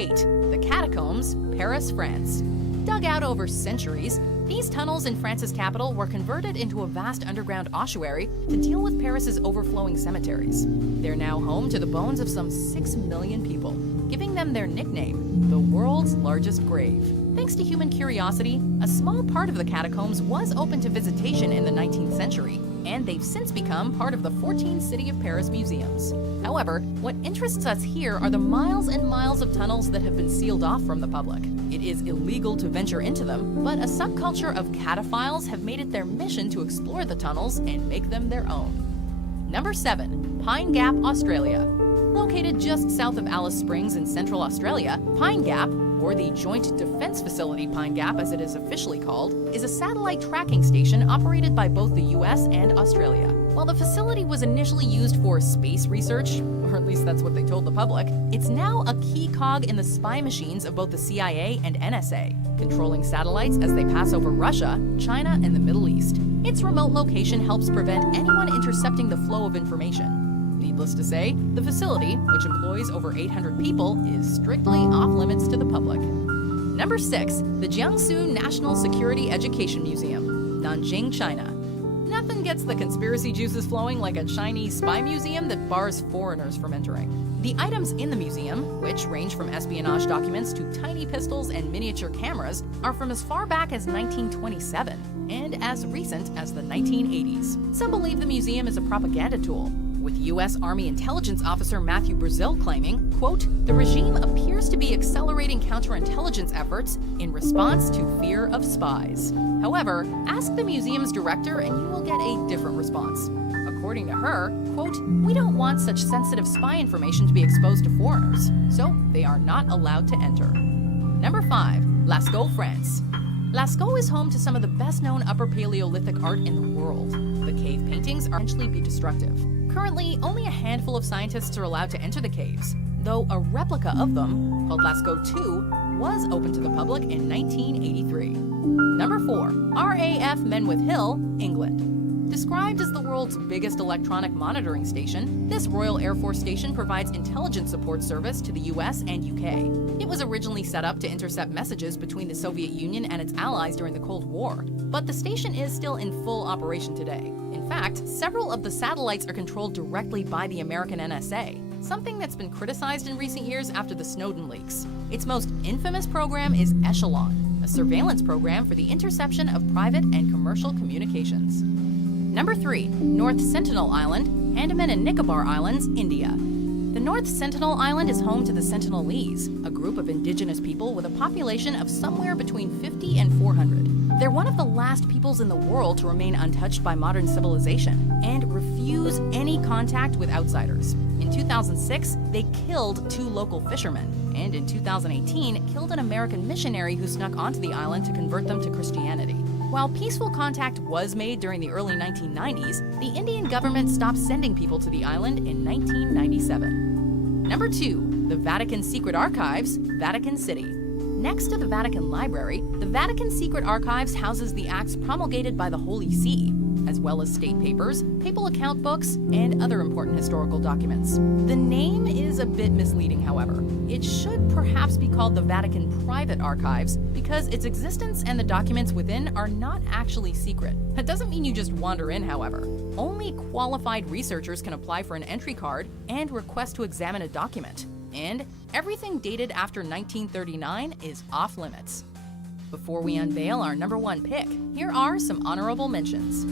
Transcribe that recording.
8. The Catacombs, Paris, France. Dug out over centuries, these tunnels in France's capital were converted into a vast underground ossuary to deal with Paris's overflowing cemeteries. They're now home to the bones of some 6 million people, giving them their nickname, the world's largest grave. Thanks to human curiosity, a small part of the catacombs was open to visitation in the 19th century, and they've since become part of the 14 City of Paris museums. However, what interests us here are the miles and miles of tunnels that have been sealed off from the public. It is illegal to venture into them, but a subculture of cataphiles have made it their mission to explore the tunnels and make them their own. Number 7. Pine Gap, Australia. Located just south of Alice Springs in Central Australia, Pine Gap, or the Joint Defense Facility Pine Gap as it is officially called, is a satellite tracking station operated by both the US and Australia. While the facility was initially used for space research, or at least that's what they told the public, it's now a key cog in the spy machines of both the CIA and NSA, controlling satellites as they pass over Russia, China, and the Middle East. Its remote location helps prevent anyone intercepting the flow of information. Needless to say, the facility, which employs over 800 people, is strictly off-limits to the public. Number 6. The Jiangsu National Security Education Museum, Nanjing, China. Nothing gets the conspiracy juices flowing like a Chinese spy museum that bars foreigners from entering. The items in the museum, which range from espionage documents to tiny pistols and miniature cameras, are from as far back as 1927 and as recent as the 1980s. Some believe the museum is a propaganda tool, with U.S. Army intelligence officer Matthew Brazil claiming, quote, "The regime appears to be accelerating counterintelligence efforts in response to fear of spies." However, ask the museum's director and you will get a different response. According to her, quote, "We don't want such sensitive spy information to be exposed to foreigners, so they are not allowed to enter." Number 5. Lascaux, France. Lascaux is home to some of the best-known Upper Paleolithic art in the world. The cave paintings are potentially be destructive. Currently, only a handful of scientists are allowed to enter the caves, though a replica of them, called Lascaux II, was open to the public in 1983. Number 4. RAF Menwith Hill, England. Described as the world's biggest electronic monitoring station, this Royal Air Force station provides intelligence support service to the US and UK. It was originally set up to intercept messages between the Soviet Union and its allies during the Cold War, but the station is still in full operation today. In fact, several of the satellites are controlled directly by the American NSA, something that's been criticized in recent years after the Snowden leaks. Its most infamous program is Echelon, a surveillance program for the interception of private and commercial communications. Number 3. North Sentinel Island, Andaman and Nicobar Islands, India. The North Sentinel Island is home to the Sentinelese, a group of indigenous people with a population of somewhere between 50 and 400. They're one of the last peoples in the world to remain untouched by modern civilization and refuse any contact with outsiders. In 2006, they killed 2 local fishermen, and in 2018, killed an American missionary who snuck onto the island to convert them to Christianity. While peaceful contact was made during the early 1990s, the Indian government stopped sending people to the island in 1997. Number 2. The Vatican Secret Archives, Vatican City. Next to the Vatican Library, the Vatican Secret Archives houses the acts promulgated by the Holy See, as well as state papers, papal account books, and other important historical documents. The name is a bit misleading, however. It should perhaps be called the Vatican Private Archives because its existence and the documents within are not actually secret. That doesn't mean you just wander in, however. Only qualified researchers can apply for an entry card and request to examine a document. And everything dated after 1939 is off limits. Before we unveil our number 1 pick, here are some honorable mentions.